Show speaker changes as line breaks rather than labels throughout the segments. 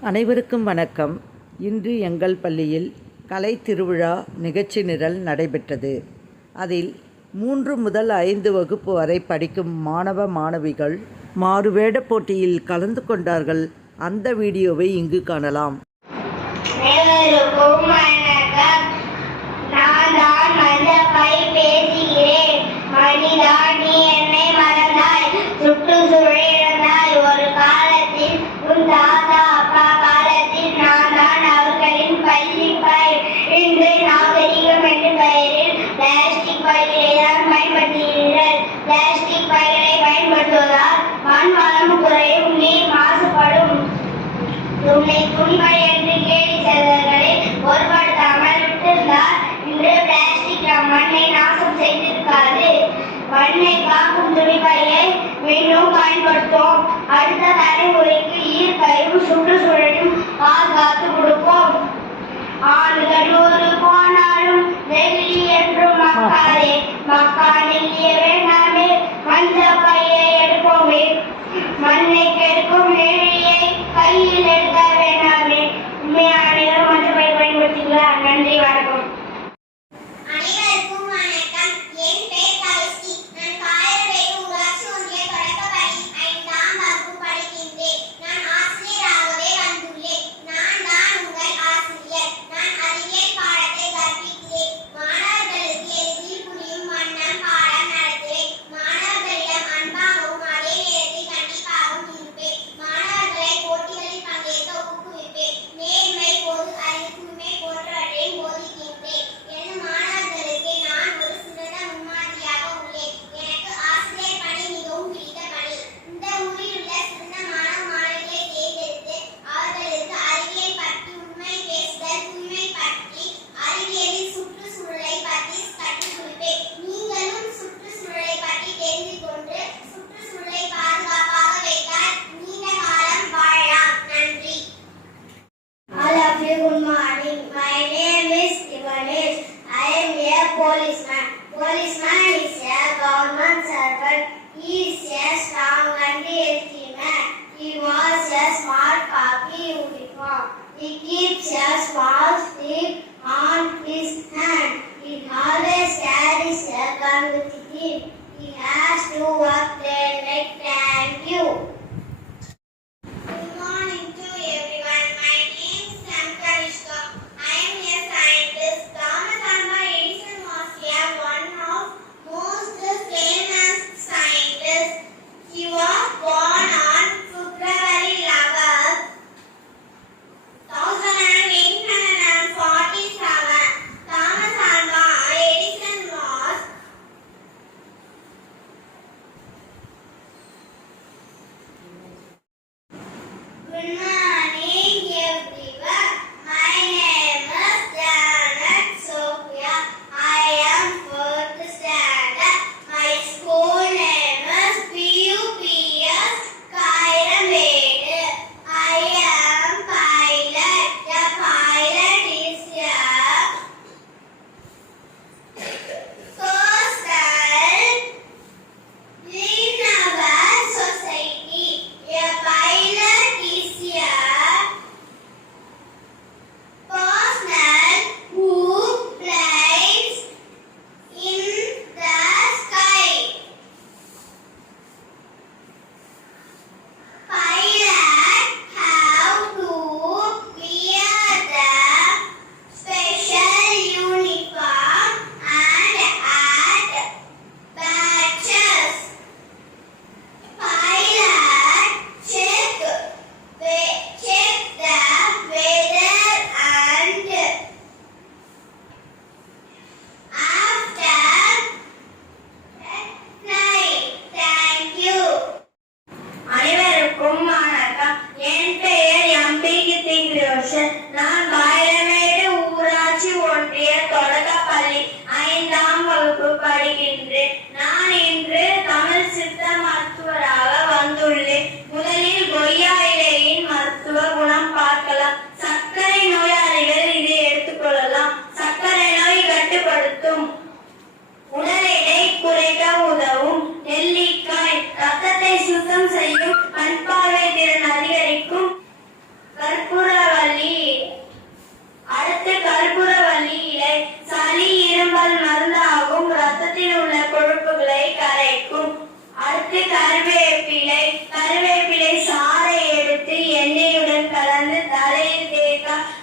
அனைவருக்கும் வணக்கம். இன்று எங்கள் பள்ளியில் கலை திருவிழா நிகழ்ச்சி நிரல் நடைபெற்றது. அதில் மூன்று முதல் ஐந்து வகுப்பு வரை படிக்கும் மாணவ மாணவிகள் மாறுவேட போட்டியில் கலந்து கொண்டார்கள். அந்த வீடியோவை இங்கு காணலாம்.
எண்ணும் பயன்படுத்துவோம். அடுத்த தலைமுறைக்கு இயற்கையும் சுற்றுச்சூழலும் பாதுகாத்து கொடுப்போம். ஆறு கடலூர் போனாலும் நெகிழி ભારતથી ઇતિહાસ જોવા Amen.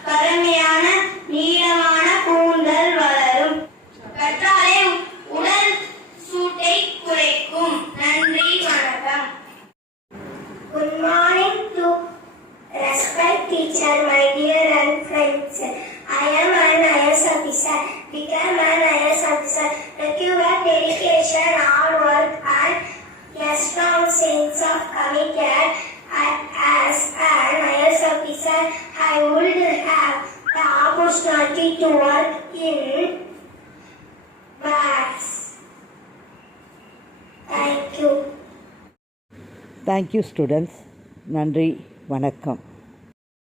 பரமையான நீளமான கூந்தல் வளரும். கற்றாழை உடல் சூட்டை குறைக்கும். நன்றி வணக்கம்.
Good morning to respect teacher my dear
thank you students நன்றி வணக்கம்.